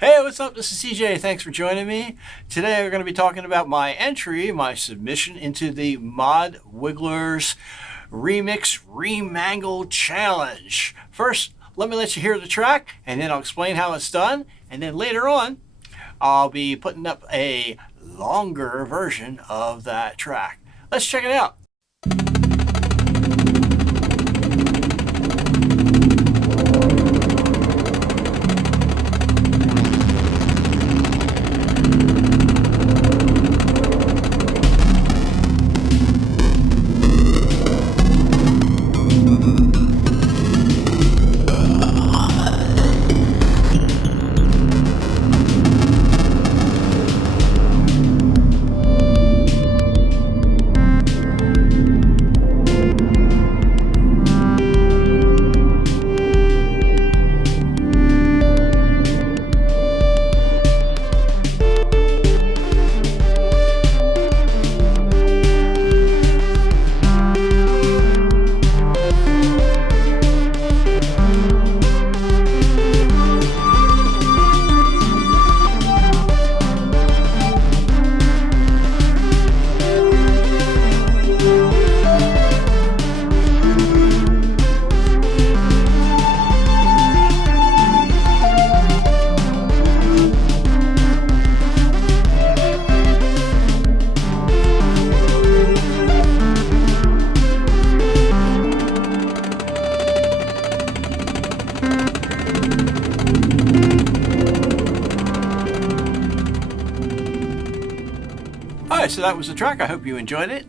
Hey, what's up? This is CJ. Thanks for joining me. Today we're going to be talking about my entry, my submission into the ModWigglers Remix ReMangle Challenge. First, let me let you hear the track, and then I'll explain how it's done. And then later on, I'll be putting up a longer version of that track. Let's check it out. Alright, so that was the track. I hope you enjoyed it.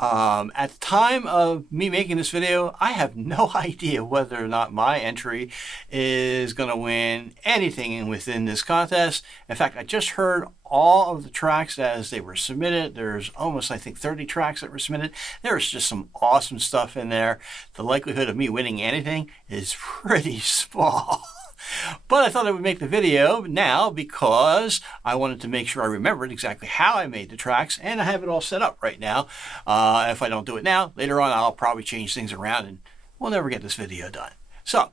At the time of me making this video, I have no idea whether or not my entry is going to win anything within this contest. In fact, I just heard all of the tracks as they were submitted. There's almost, I think, 30 tracks that were submitted. There's just some awesome stuff in there. The likelihood of me winning anything is pretty small. But I thought I would make the video now because I wanted to make sure I remembered exactly how I made the tracks, and I have it all set up right now. If I don't do it now, later on I'll probably change things around and we'll never get this video done. So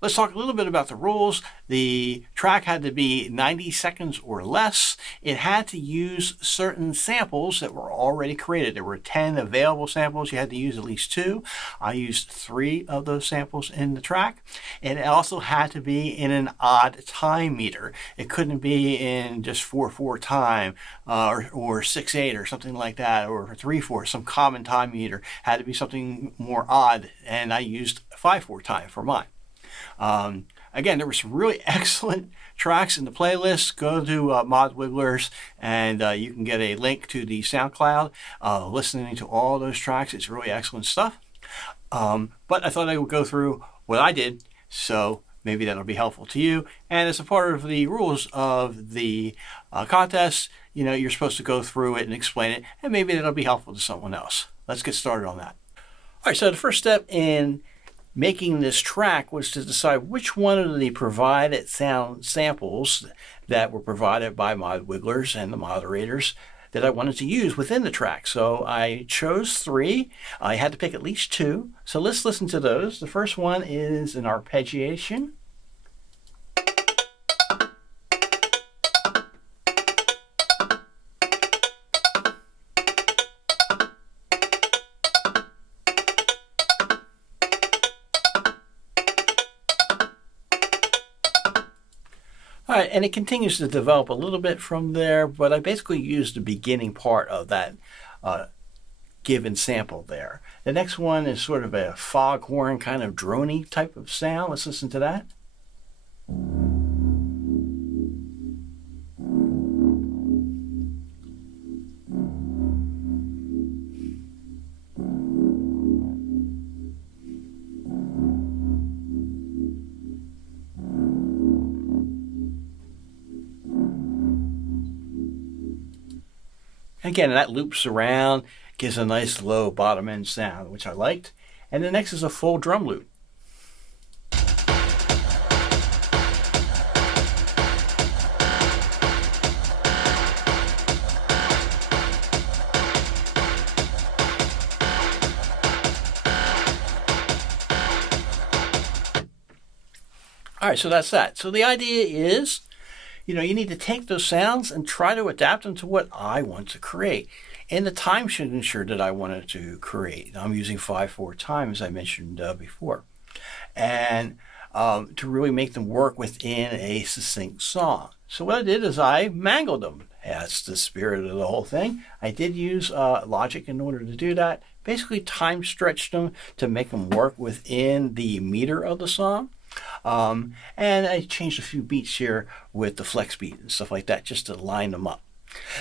let's talk a little bit about the rules. The track had to be 90 seconds or less. It had to use certain samples that were already created. There were 10 available samples. You had to use at least 2. I used 3 of those samples in the track. It also had to be in an odd time meter. It couldn't be in just 4/4 time or 6/8 or something like that, or 3/4, some common time meter. It had to be something more odd, and I used 5/4 time for mine. Again, there were some really excellent tracks in the playlist. Go to ModWigglers and you can get a link to the SoundCloud. Listening to all those tracks, it's really excellent stuff. But I thought I would go through what I did, so maybe that'll be helpful to you. And as a part of the rules of the contest, you know, you're supposed to go through it and explain it, and maybe that'll be helpful to someone else. Let's get started on that. All right, so the first step in making this track was to decide which one of the provided sound samples that were provided by ModWigglers and the moderators that I wanted to use within the track. So I chose 3. I had to pick at least 2. So let's listen to those. The first one is an arpeggiation. All right, and it continues to develop a little bit from there, but I basically used the beginning part of that given sample there. The next one is sort of a foghorn kind of droney type of sound. Let's listen to that. Again, that loops around, gives a nice low bottom end sound, which I liked. And the next is a full drum loop. All right, so that's that. So the idea is you need to take those sounds and try to adapt them to what I want to create. And the time should ensure that I wanted to create. I'm using 5/4 time, as I mentioned before. And to really make them work within a succinct song. So what I did is I mangled them. That's the spirit of the whole thing. I did use Logic in order to do that. Basically time stretched them to make them work within the meter of the song. And I changed a few beats here with the flex beat and stuff like that just to line them up.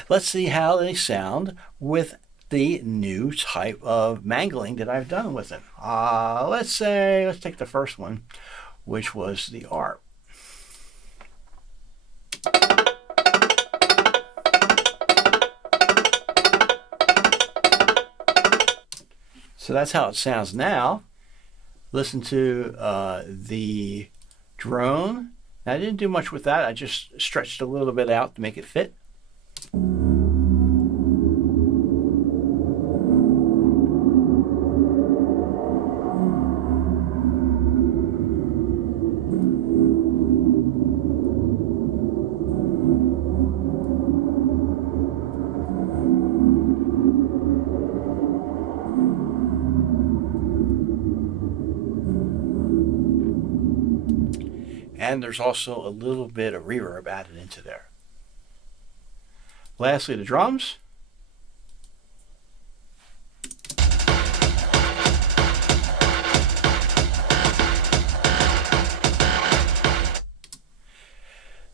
Let's see how they sound with the new type of mangling that I've done with it. Let's take the first one, which was the ARP. So that's how it sounds now. Listen to the drone. Now, I didn't do much with that. I just stretched a little bit out to make it fit. And there's also a little bit of reverb added into there. Lastly, the drums.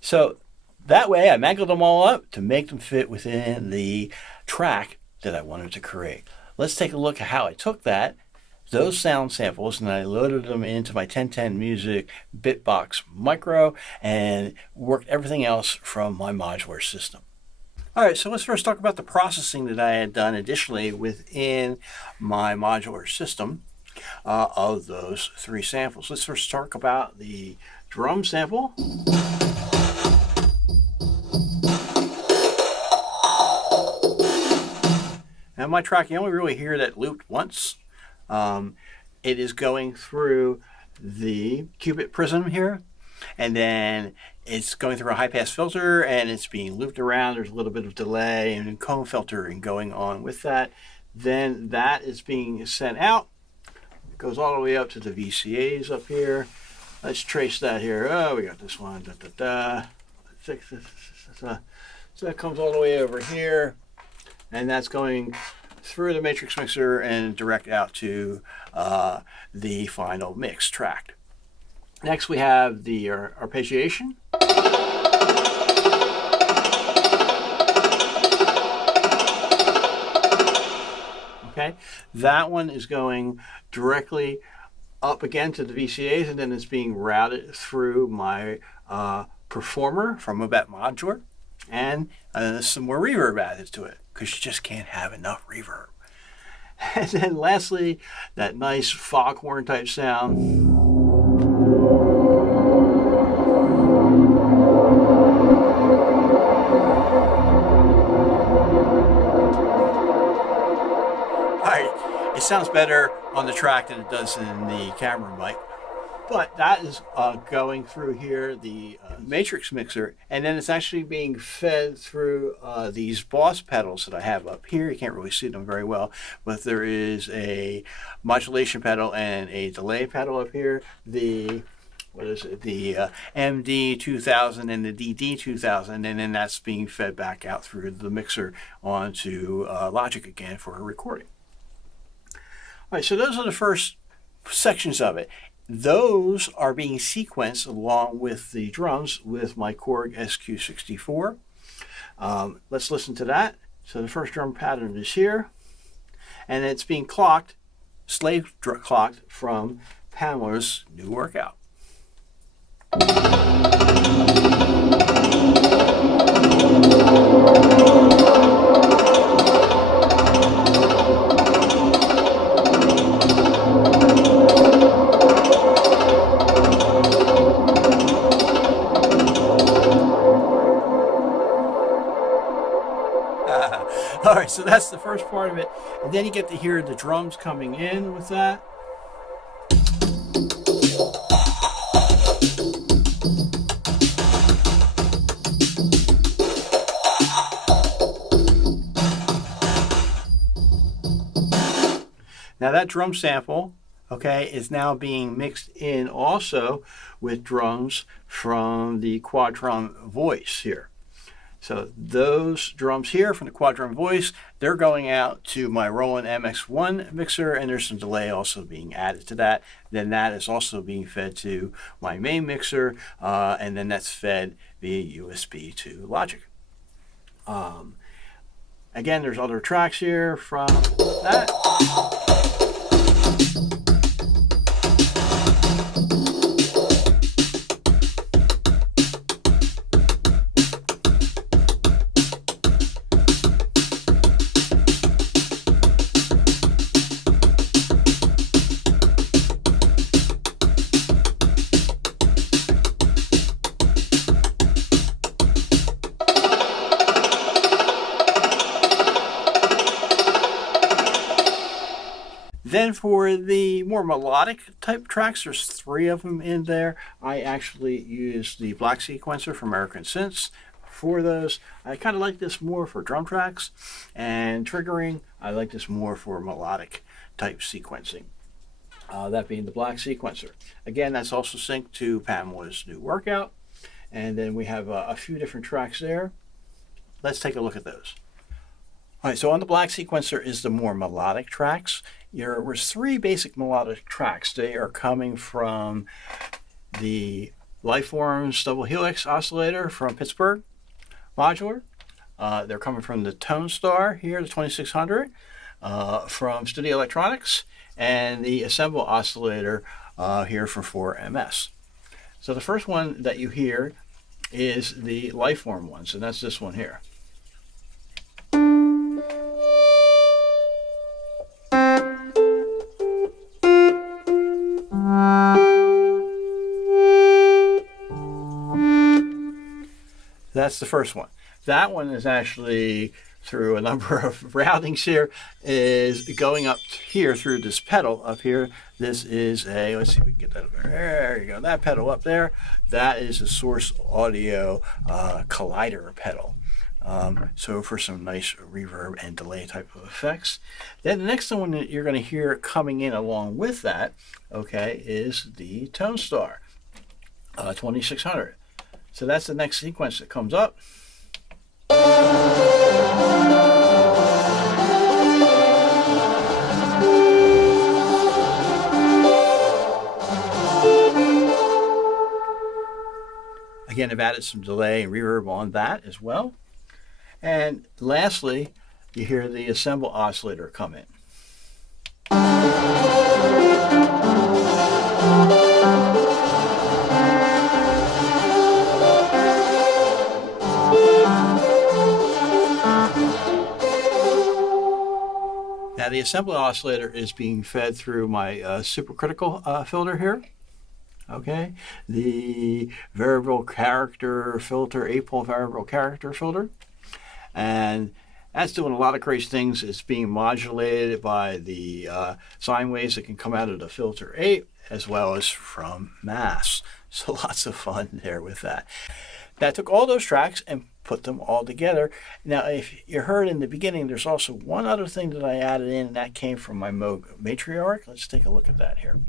So that way I mangled them all up to make them fit within the track that I wanted to create. Let's take a look at how I took those sound samples, and I loaded them into my 1010 Music Bitbox Micro and worked everything else from my modular system. All right, so let's first talk about the processing that I had done additionally within my modular system of those three samples. Let's first talk about the drum sample. Now my track, you only really hear that looped once. It is going through the qubit prism here, and then it's going through a high-pass filter, and it's being looped around. There's a little bit of delay and comb filtering going on with that. Then that is being sent out. It goes all the way up to the VCAs up here. Let's trace that here. Oh, we got this one. Fix this. So that comes all the way over here, and that's going through the matrix mixer and direct out to the final mix track. Next we have the arpeggiation. Okay, that one is going directly up again to the VCAs, and then it's being routed through my performer from Abet Modular, and some more reverb added to it, because you just can't have enough reverb. And then lastly, that nice foghorn type sound. Alright, it sounds better on the track than it does in the camera mic. But that is going through here, the matrix mixer, and then it's actually being fed through these Boss pedals that I have up here. You can't really see them very well, but there is a modulation pedal and a delay pedal up here. The MD2000 and the DD2000, and then that's being fed back out through the mixer onto Logic again for a recording. All right, so those are the first sections of it. Those are being sequenced along with the drums with my Korg SQ64. Let's listen to that. So the first drum pattern is here, and it's being clocked, slave clocked from Pamela's new workout. All right, so that's the first part of it. And then you get to hear the drums coming in with that. Now that drum sample, okay, is now being mixed in also with drums from the quad drum voice here. So those drums here from the quad drum voice, they're going out to my Roland MX1 mixer, and there's some delay also being added to that. Then that is also being fed to my main mixer, and then that's fed via USB to Logic. Again, there's other tracks here from that. Then for the more melodic type tracks, there's 3 of them in there. I actually use the black sequencer from American Synths for those. I kind of like this more for drum tracks, and triggering, I like this more for melodic type sequencing. That being the black sequencer. Again, that's also synced to Pamela's new workout. And then we have a few different tracks there. Let's take a look at those. All right, so on the black sequencer is the more melodic tracks. There was 3 basic melodic tracks. They are coming from the Lifeforms Double Helix oscillator from Pittsburgh ModWiggler. They're coming from the Tone Star here, the 2600, from Studio Electronics, and the Assemble oscillator here from 4MS. So the first one that you hear is the Lifeform ones, and that's this one here. That's the first one. That one is actually, through a number of routings here, is going up here through this pedal up here. This is a, let's see if we can get that up there. There you go. That pedal up there, that is a Source Audio collider pedal. So for some nice reverb and delay type of effects. Then the next one that you're going to hear coming in along with that, okay, is the Tone Star 2600. So that's the next sequence that comes up. Again, I've added some delay and reverb on that as well. And lastly, you hear the Assemble oscillator come in. Now the Assemble oscillator is being fed through my supercritical filter here. Okay, the variable character filter, 8-pole variable character filter. And that's doing a lot of crazy things. It's being modulated by the sine waves that can come out of the filter 8, as well as from mass. So lots of fun there with that. That took all those tracks and put them all together. Now, if you heard in the beginning, there's also one other thing that I added in, and that came from my Moog Matriarch. Let's take a look at that here.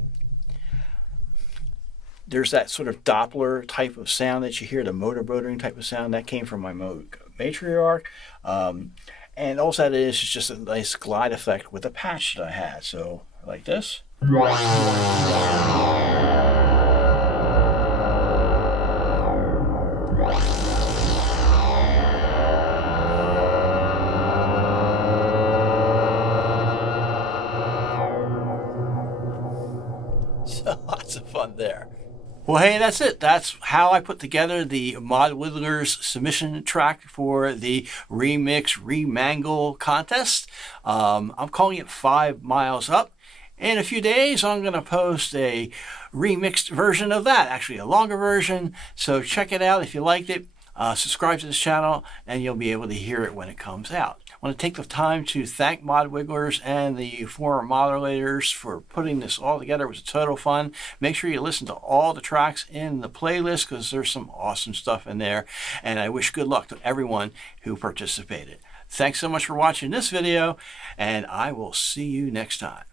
There's that sort of Doppler type of sound that you hear, the motorboating type of sound. That came from my Moog Matriarch. And all that is just a nice glide effect with a patch that I had. So, like this. So lots of fun there. Well, hey, that's it. That's how I put together the ModWiggler's submission track for the ReMangle contest. I'm calling it 5 Miles Up. In a few days, I'm going to post a remixed version of that, actually a longer version. So check it out if you liked it. Subscribe to this channel, and you'll be able to hear it when it comes out. I want to take the time to thank ModWigglers and the former modulators for putting this all together. It was a total fun. Make sure you listen to all the tracks in the playlist because there's some awesome stuff in there. And I wish good luck to everyone who participated. Thanks so much for watching this video, and I will see you next time.